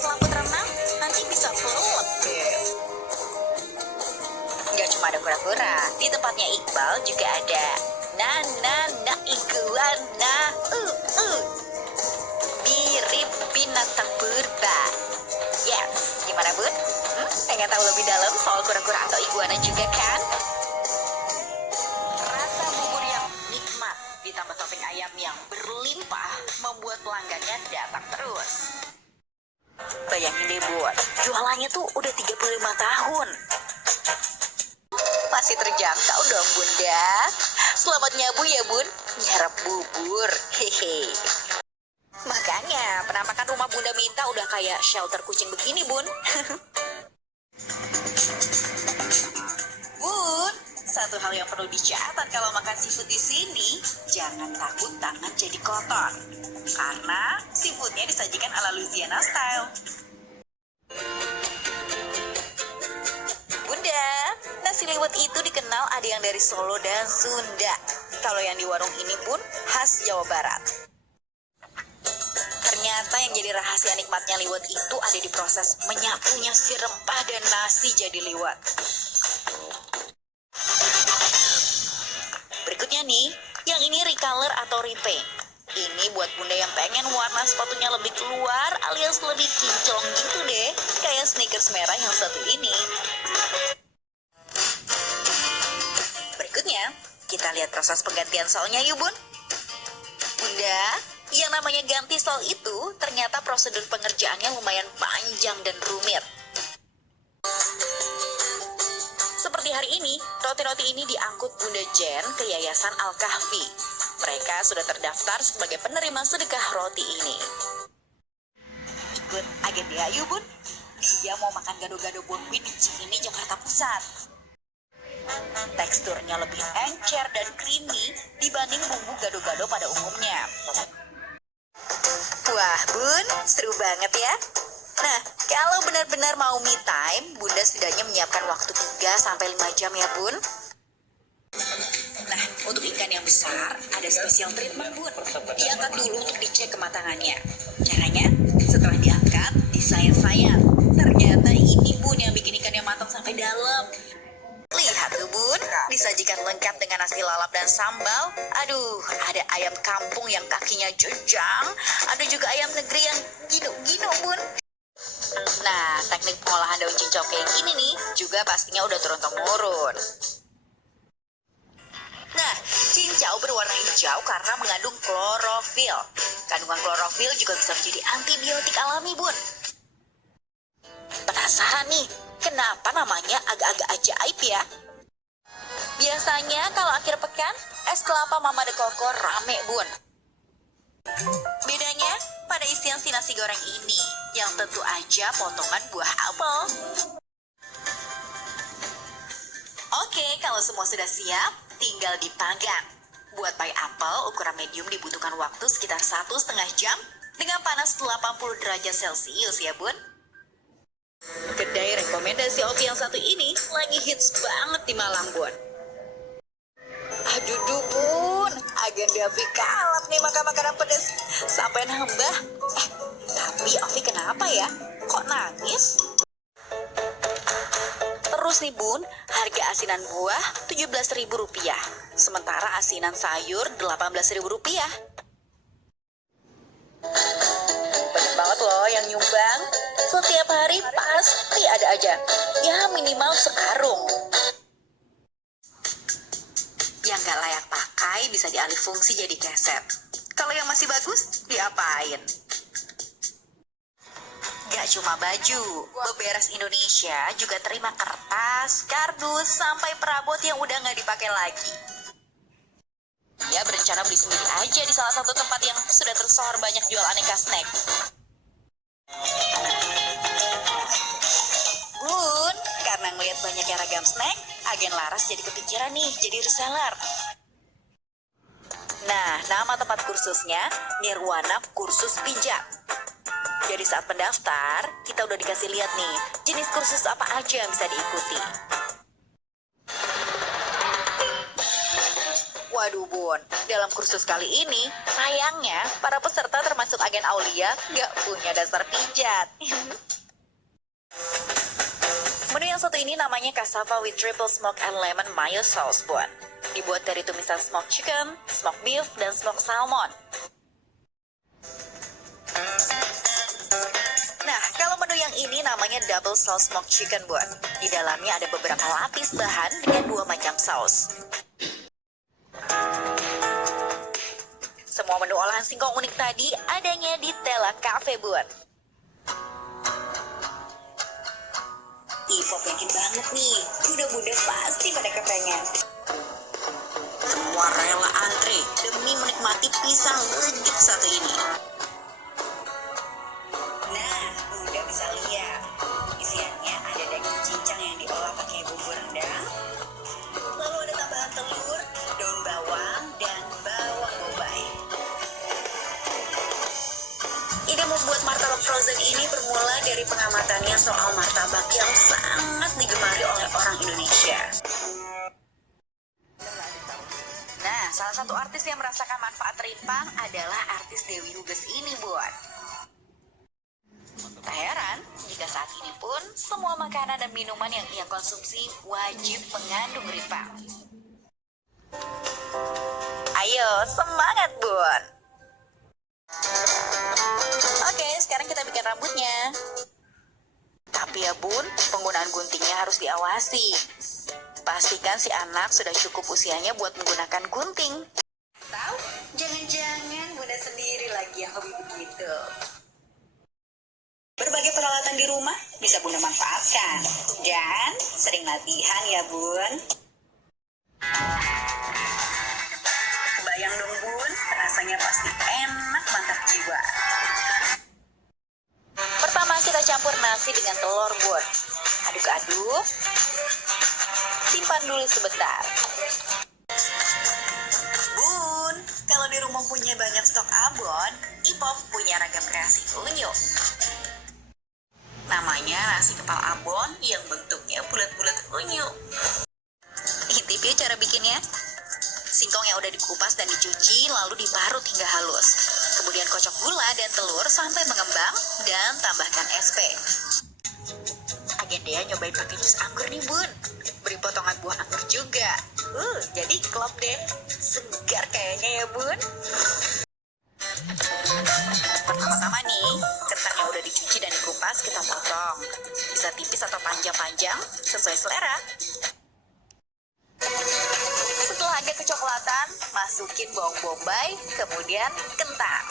selaput renang, nanti bisa peluk deh. Nggak cuma ada kura-kura, di tempatnya Iqbal juga ada Nana iguana. Mirip binatang purba. Yes, gimana bun? Pengen tahu lebih dalam soal kura-kura atau iguana juga kan? Rasa bubur yang nikmat ditambah topping ayam yang berlimpah membuat pelanggannya datang terus. Bayangin deh bun, jualannya tuh udah 35 tahun. Masih terjangkau dong bunda. Selamat nyabu ya bun, nyarap bubur. Hehe. Makanya penampakan rumah bunda minta udah kayak shelter kucing begini bun. Bun, satu hal yang perlu dicatat kalau makan seafood di sini, jangan takut tangan jadi kotor. Karena seafoodnya disajikan ala Louisiana style. Bunda, nasi liwet itu dikenal ada yang dari Solo dan Sunda. Kalau yang di warung ini pun khas Jawa Barat. Ternyata yang jadi rahasia nikmatnya liwet itu ada di proses menyatunya si rempah dan nasi jadi liwet. Berikutnya nih, yang ini recolor atau repaint. Ini buat bunda yang pengen warna sepatunya lebih keluar alias lebih kinclong gitu deh. Kayak sneakers merah yang satu ini. Berikutnya, kita lihat proses penggantian solnya yuk bun. Bunda, yang namanya ganti sol itu ternyata prosedur pengerjaannya lumayan panjang dan rumit. Seperti hari ini, roti-roti ini diangkut Bunda Jen ke Yayasan Al-Kahfi. Mereka sudah terdaftar sebagai penerima sedekah roti ini. Ikut agenda yuk bun. Dia mau makan gado-gado bonbit di Cikini, Jakarta Pusat. Teksturnya lebih encer dan creamy dibanding bumbu gado-gado pada umumnya. Wah bun, seru banget ya. Nah, kalau benar-benar mau me time, bunda setidaknya menyiapkan waktu 3-5 jam ya bun. Nah, untuk ikan yang besar, ada spesial treatment bun. Diangkat dulu untuk dicek kematangannya. Caranya, setelah diangkat, disayat-sayat. Ternyata ini bun yang bikin ikannya matang sampai dalam. Lihat tuh bun, disajikan lengkap dengan nasi lalap dan sambal. Aduh, ada ayam kampung yang kakinya jenjang. Ada juga ayam negeri yang gino-gino bun. Nah, teknik pengolahan daun cincau kayak gini nih, juga pastinya udah turun-temurun. Nah, cincau berwarna hijau karena mengandung klorofil. Kandungan klorofil juga bisa menjadi antibiotik alami bun. Penasaran nih, kenapa namanya agak-agak ajaib ya? Biasanya kalau akhir pekan, es kelapa Mama de Coco rame bun. Bedanya pada isian si nasi goreng ini, yang tentu aja potongan buah apel. Oke, kalau semua sudah siap, tinggal dipanggang. Buat pie apel, ukuran medium dibutuhkan waktu sekitar 1,5 jam dengan panas 80 derajat Celcius ya bun. Kedai rekomendasi Ovi yang satu ini lagi hits banget di Malang bun. Aduh bun, agenda Ovi kalap nih makan makanan pedas sampai nambah. Tapi Ovi kenapa ya? Kok nangis? Terus nih bun, harga asinan buah Rp17.000, sementara asinan sayur Rp18.000. Banyak banget loh yang nyumbang. Setiap hari pasti ada aja. Ya minimal sekarung. Yang gak layak pakai bisa dialih fungsi jadi keset. Kalau yang masih bagus, diapain? Gak cuma baju, Beberes Indonesia juga terima kertas, kardus, sampai perabot yang udah gak dipakai lagi. Dia berencana beli sendiri aja di salah satu tempat yang sudah tersohor banyak jual aneka snack. Bun, karena ngeliat banyaknya ragam snack, agen Laras jadi kepikiran nih jadi reseller. Nah, nama tempat kursusnya Nirwana Kursus Pijat. Jadi saat pendaftar, kita udah dikasih lihat nih, jenis kursus apa aja yang bisa diikuti. Waduh bun, dalam kursus kali ini, sayangnya para peserta termasuk agen Aulia nggak punya dasar pijat. Menu yang satu ini namanya cassava with triple smoke and lemon mayo sauce bun. Dibuat dari tumisan smoked chicken, smoked beef, dan smoked salmon. Nah, kalau menu yang ini namanya double sauce smoked chicken bun. Di dalamnya ada beberapa lapis bahan dengan 2 macam saus. Semua menu olahan singkong unik tadi adanya di Tela Cafe bun. Ipop yakin banget nih, mudah-mudah pasti pada kepengen. Semua rela antre demi menikmati pisang legit satu ini. Nah, udah bisa lihat. Isiannya ada daging cincang yang diolah pakai bumbu rendang. Lalu ada tambahan telur, daun bawang, dan bawang bombay. Ide membuat martabak frozen ini bermula dari pengamatannya soal martabak yang sangat digemari oleh orang Indonesia. Nah, salah satu artis yang merasakan manfaat rimpang adalah artis Dewi Huges ini, buat. Tak heran jika saat ini pun semua makanan dan minuman yang ia konsumsi wajib mengandung rimpang. Ayo, semangat, bun! Oke, sekarang kita bikin rambutnya. Tapi ya bun, penggunaan guntingnya harus diawasi. Pastikan si anak sudah cukup usianya buat menggunakan gunting. Tahu? Jangan-jangan bunda sendiri lagi yang hobi begitu. Berbagai peralatan di rumah bisa bunda manfaatkan. Dan sering latihan ya bun. Bayang dong bun, rasanya pasti enak mantap jiwa. Pertama kita campur nasi dengan telur bun. Aduk-aduk. Simpan dulu sebentar. Bun, kalau di rumah punya banyak stok abon, Ipop punya ragam kreasi unyu. Namanya nasi kepal abon yang bentuknya bulat-bulat unyu. Intip ya cara bikinnya. Singkong yang udah dikupas dan dicuci lalu diparut hingga halus. Kemudian kocok gula dan telur sampai mengembang dan tambahkan SP. Agen Dea nyobain pakai jus anggur nih bun. Beri potongan buah anggur juga. Jadi klop deh. Segar kayaknya ya bun. Pertama-tama nih, kentang yang udah dicuci dan dikupas kita potong. Bisa tipis atau panjang-panjang sesuai selera. Setelah agak kecoklatan, masukin bawang bombay, kemudian kentang.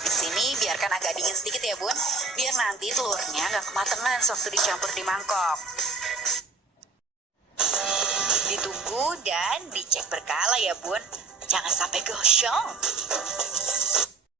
Di sini biarkan agak dingin sedikit ya bun, biar nanti telurnya nggak kematangan sewaktu dicampur di mangkok. Ditunggu dan dicek berkala ya bun, jangan sampai gosong.